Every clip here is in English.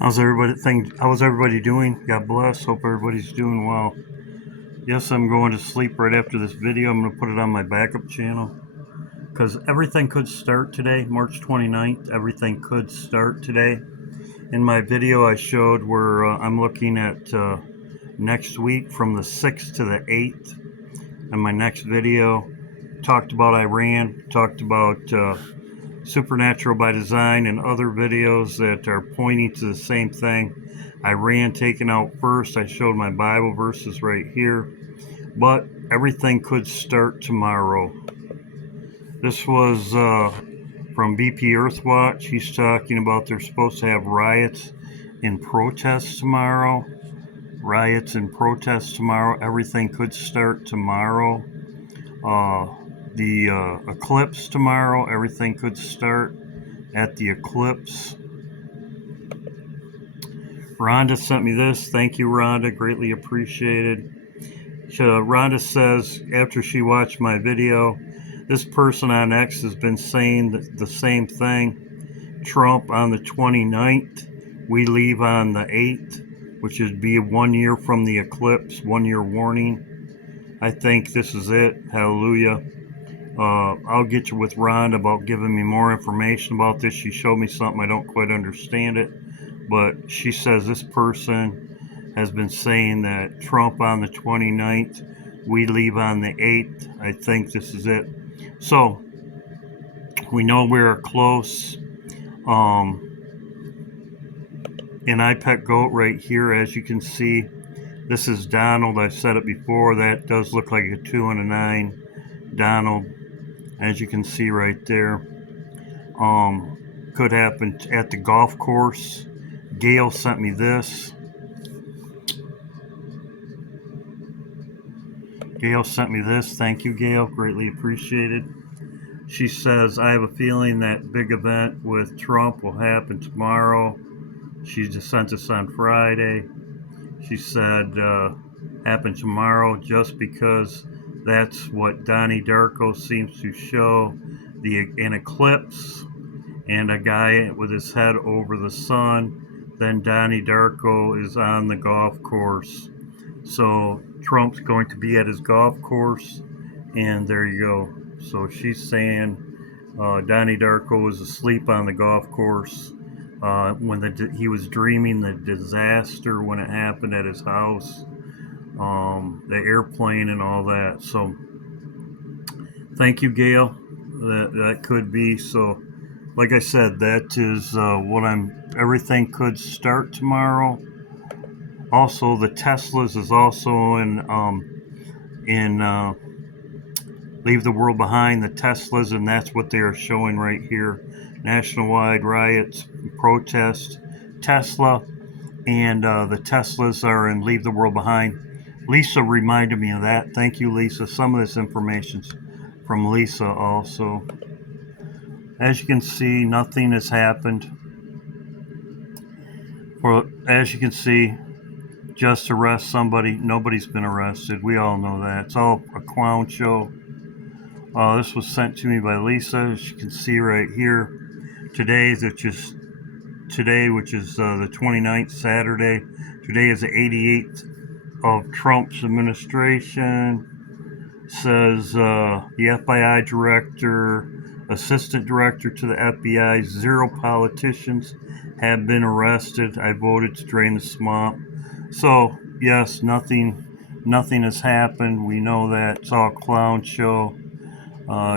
How's everybody doing? God bless. Hope everybody's doing well. Yes, I'm going to sleep right after this video. I'm going to put it on my backup channel because everything could start today, March 29th. Everything could start today. In my video, I showed where I'm looking at next week from the 6th to the 8th. In my next video, talked about Iran, talked about Supernatural by Design, and other videos that are pointing to the same thing. Iran taken out first. I showed my Bible verses right here. But everything could start tomorrow. This was from BP Earthwatch. He's talking about they're supposed to have riots and protests tomorrow. Riots and protests tomorrow. Everything could start tomorrow. The eclipse tomorrow. Everything could start at the eclipse. Rhonda sent me this. Thank you, Rhonda. Greatly appreciated. Rhonda says, after she watched my video, this person on X has been saying the same thing. Trump on the 29th. We leave on the 8th, which would be 1 year from the eclipse, 1 year warning. I think this is it. Hallelujah. I'll get you with Rhonda about giving me more information about this. She showed me something. I don't quite understand it. But she says this person has been saying that Trump on the 29th, we leave on the 8th. I think this is it. So we know we're close. An iPet goat right here, as you can see. This is Donald. I've said it before. That does look like a 2 and a 9. Donald, as you can see right there. Could happen at the golf course. Gail sent me this. Thank you, Gail. Greatly appreciated. She says, I have a feeling that big event with Trump will happen tomorrow. She just sent us on Friday. She said, happen tomorrow just because that's what Donnie Darko seems to show, an eclipse and a guy with his head over the sun. Then Donnie Darko is on the golf course. So Trump's going to be at his golf course, and there you go. So she's saying Donnie Darko was asleep on the golf course when he was dreaming the disaster when it happened at his house, the airplane and all that. So thank you, Gail. That could be. So like I said, that is everything could start tomorrow. Also, the Teslas is also in Leave the World Behind, the Teslas, and that's what they are showing right here. Nationwide riots, protests, Tesla, and the Teslas are in Leave the World Behind. Lisa reminded me of that. Thank you, Lisa. Some of this information's from Lisa also. As you can see, nothing has happened. As you can see, just arrest somebody. Nobody's been arrested. We all know that. It's all a clown show. This was sent to me by Lisa. As you can see right here, today, which is the 29th, Saturday. Today is the 88th of Trump's administration. Says the FBI director, assistant director to the FBI, 0 politicians have been arrested. I voted to drain the swamp. So yes, nothing has happened. We know that. It's all a clown show.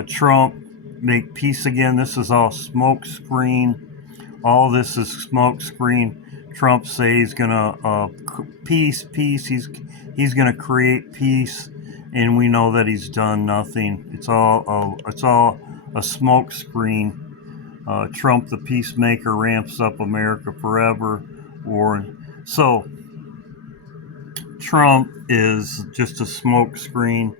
Trump, make peace again. This is all smoke screen. All this is smoke screen. Trump says he's gonna peace. He's gonna create peace, and we know that he's done nothing. It's all a smoke screen. Trump, the peacemaker, ramps up America forever. So Trump is just a smoke screen.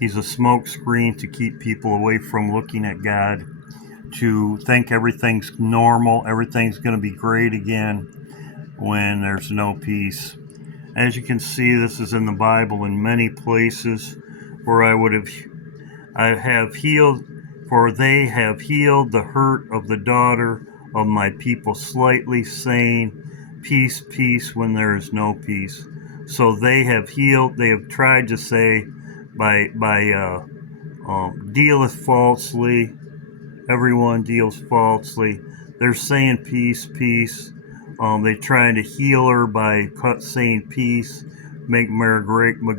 He's a smoke screen to keep people away from looking at God, to think everything's normal, everything's going to be great again when there's no peace. As you can see, this is in the Bible in many places where I have healed, for they have healed the hurt of the daughter of my people slightly, saying, peace, peace when there is no peace. So they have healed. They have tried to say by dealeth falsely. Everyone deals falsely. They're saying peace, peace. They're trying to heal her by saying peace, make America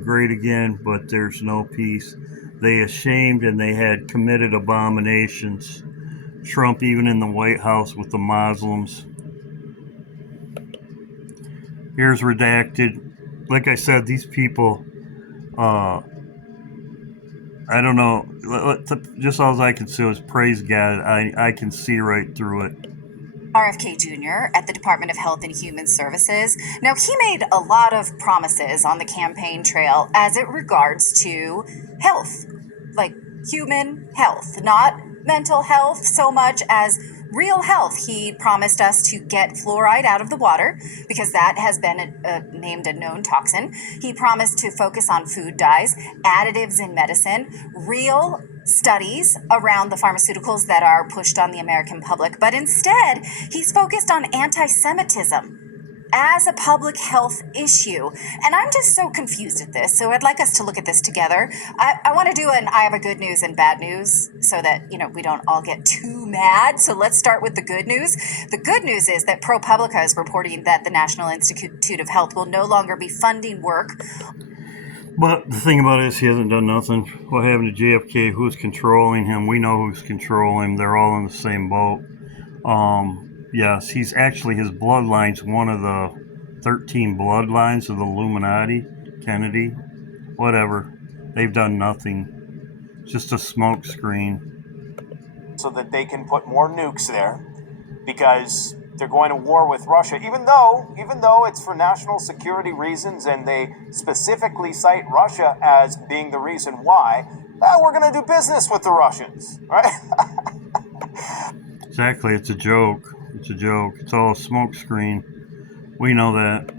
great again, but there's no peace. They ashamed and they had committed abominations. Trump even in the White House with the Muslims. Here's redacted. Like I said, these people, I don't know. Just all I can say is praise God. I can see right through it. RFK Jr. at the Department of Health and Human Services. Now, he made a lot of promises on the campaign trail as it regards to health, like human health, not mental health so much as real health. He promised us to get fluoride out of the water because that has been named a known toxin. He promised to focus on food dyes, additives in medicine, real studies around the pharmaceuticals that are pushed on the American public. But instead, he's focused on anti-Semitism as a public health issue. And I'm just so confused at this. So I'd like us to look at this together. I want to do I have a good news and bad news so that, we don't all get too mad. So let's start with the good news. The good news is that ProPublica is reporting that the National Institute of Health will no longer be funding work. But the thing about it is he hasn't done nothing. What happened to JFK? Who's controlling him? We know who's controlling him. They're all in the same boat. Yes, he's actually, his bloodline's one of the 13 bloodlines of the Illuminati, Kennedy, whatever. They've done nothing. Just a smoke screen. So that they can put more nukes there because they're going to war with Russia, even though it's for national security reasons and they specifically cite Russia as being the reason why. We're going to do business with the Russians, right? Exactly, it's a joke. It's a joke. It's all a smoke screen. We know that.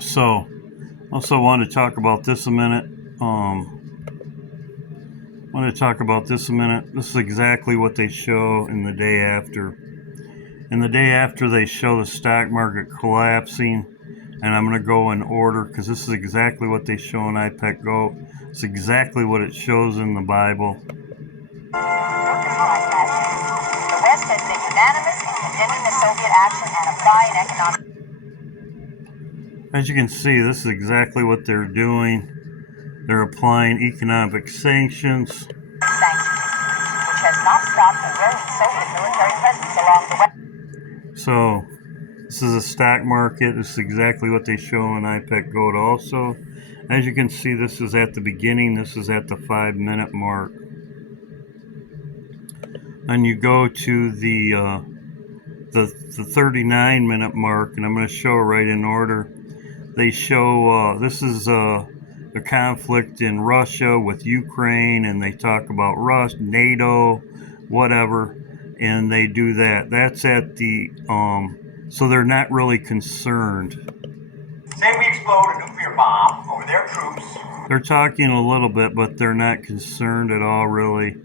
So, also want to talk about this a minute. This is exactly what they show in the day after. And the day after, they show the stock market collapsing. And I'm going to go in order because this is exactly what they show in IPEC Go. It's exactly what it shows in the Bible. The West has been unanimous in condemning the Soviet action and applying economic. As you can see, this is exactly what they're doing. They're applying economic sanctions. Which has not stopped the growing Soviet military presence along the way. So, this is a stock market. This is exactly what they show in IPEC Gold also. As you can see, this is at the beginning. This is at the 5-minute mark. And you go to the 39-minute mark, and I'm going to show right in order. They show this is the conflict in Russia with Ukraine, and they talk about NATO, whatever, and they do that. That's at the so they're not really concerned. Say we explode a nuclear bomb over their troops. They're talking a little bit, but they're not concerned at all, really.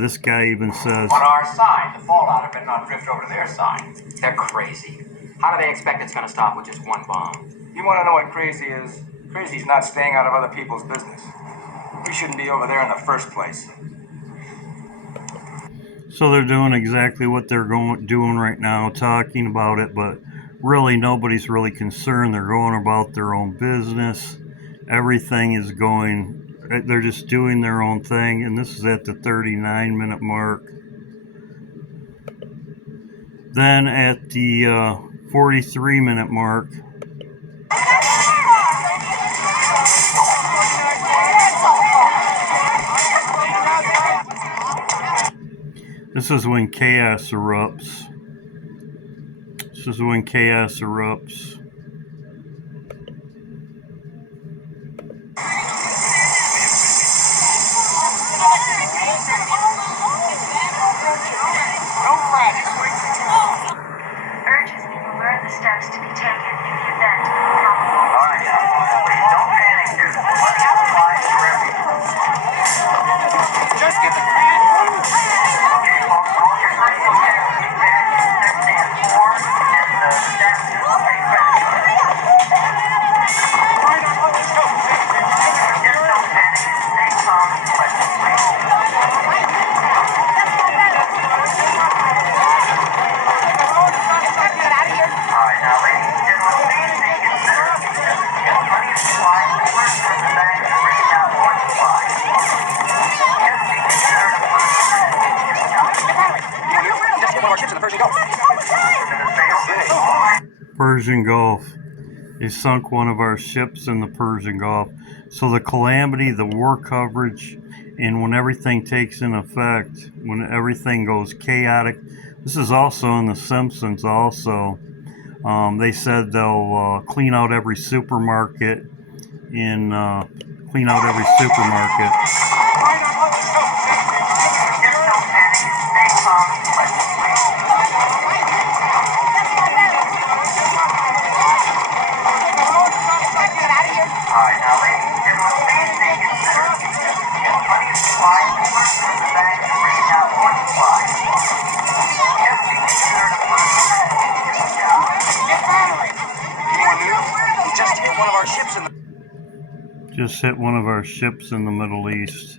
This guy even says on our side, the fallout of it not drift over to their side. They're crazy. How do they expect it's going to stop with just one bomb? You want to know what crazy is? Crazy's not staying out of other people's business. We shouldn't be over there in the first place. So they're doing exactly what they're doing right now, talking about it, but really nobody's really concerned. They're going about their own business. Everything is going, they're just doing their own thing, and this is at the 39-minute mark. Then at the 43-minute mark, this is when chaos erupts. This is when chaos erupts. Urges me to learn the steps to be taken in the event of probable. All right, don't panic, dude. Let's apply for everything. Just get the pen. Okay, folks, all your signals there. We stand 4 and the Persian Gulf. They sunk one of our ships in the Persian Gulf. So the calamity, the war coverage, and when everything takes in effect, when everything goes chaotic. This is also in The Simpsons also. They said they'll clean out every supermarket clean out every supermarket. Just hit one of our ships in the Just hit one of our ships in the Middle East.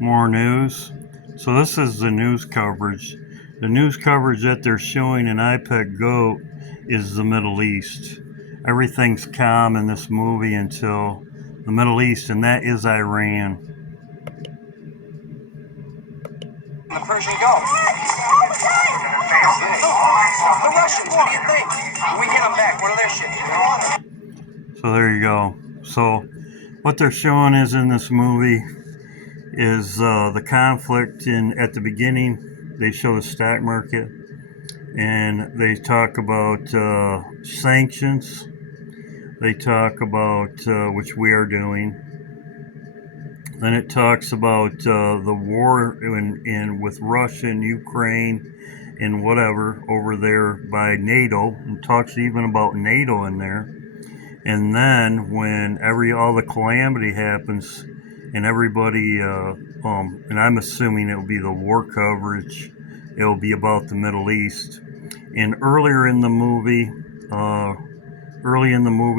More news. So this is the news coverage. The news coverage that they're showing in IPEC GOAT is the Middle East. Everything's calm in this movie until the Middle East, and that is Iran. Persian Gulf. The Russians, what do you think? We hit them back. What are their ships? So there you go. So what they're showing is in this movie is the conflict at the beginning. They show the stock market and they talk about sanctions. They talk about which we are doing. Then it talks about the war with Russia and Ukraine and whatever over there by NATO, and talks even about NATO in there. And then when all the calamity happens and everybody, and I'm assuming it'll be the war coverage, it'll be about the Middle East. And early in the movie,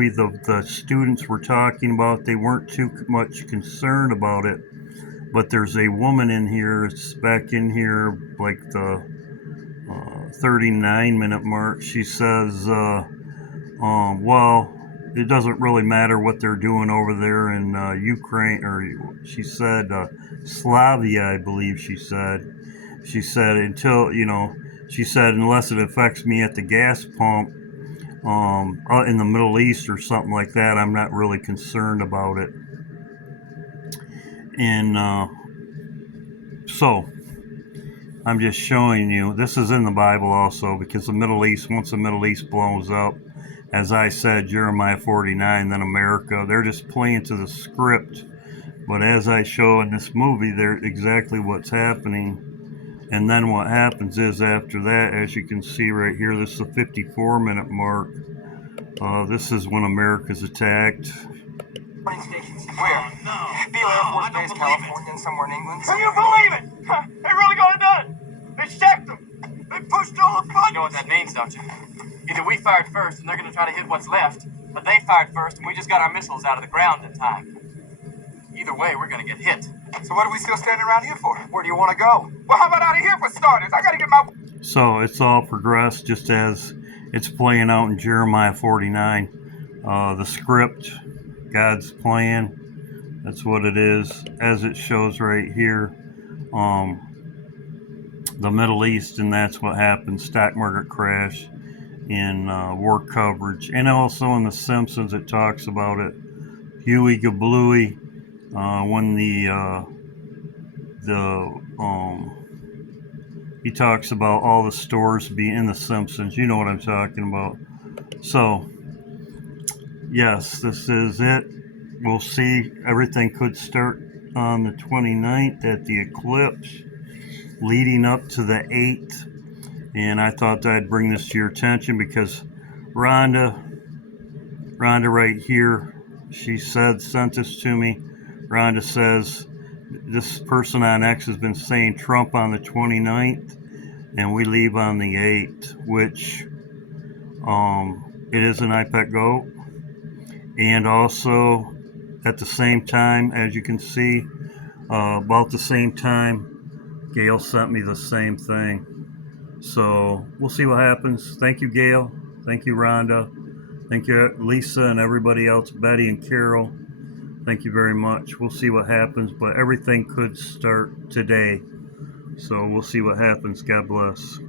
the students were talking about they weren't too much concerned about it. But there's a woman in here, it's back in here, like the 39-minute mark. She says, well, it doesn't really matter what they're doing over there in Ukraine, or she said Slavia, I believe she said. She said unless it affects me at the gas pump in the Middle East or something like that, I'm not really concerned about it. And so I'm just showing you, this is in the Bible also, because the Middle East, once the Middle East blows up, as I said, Jeremiah 49, then America, they're just playing to the script. But as I show in this movie, they're exactly what's happening. And then what happens is after that, as you can see right here, this is the 54-minute mark. This is when America's attacked. Where? Beale Air Force Base, California, and somewhere in England. Can you believe it? They really got it done. They checked them. They pushed all the buttons. You know what that means, don't you? Either we fired first and they're going to try to hit what's left, but they fired first and we just got our missiles out of the ground in time. Either way, we're going to get hit. So what are we still standing around here for? Where do you want to go? Well, how about out of here for starters? I got to get my... So it's all progressed just as it's playing out in Jeremiah 49. The script, God's plan, that's what it is, as it shows right here. The Middle East, and that's what happened. Stock market crash in war coverage. And also in The Simpsons, it talks about it. Huey Gablooey, when he talks about all the stores being in The Simpsons. You know what I'm talking about. So, yes, this is it. We'll see. Everything could start on the 29th at the eclipse, leading up to the 8th. And I thought I'd bring this to your attention because Rhonda right here, she sent this to me. Rhonda says, this person on X has been saying Trump on the 29th, and we leave on the 8th, which it is an IPEC GOAT. And also, at the same time, as you can see, about the same time, Gail sent me the same thing. So we'll see what happens. Thank you, Gail. Thank you, Rhonda. Thank you, Lisa, and everybody else, Betty and Carol. Thank you very much. We'll see what happens, but everything could start today. So we'll see what happens. God bless.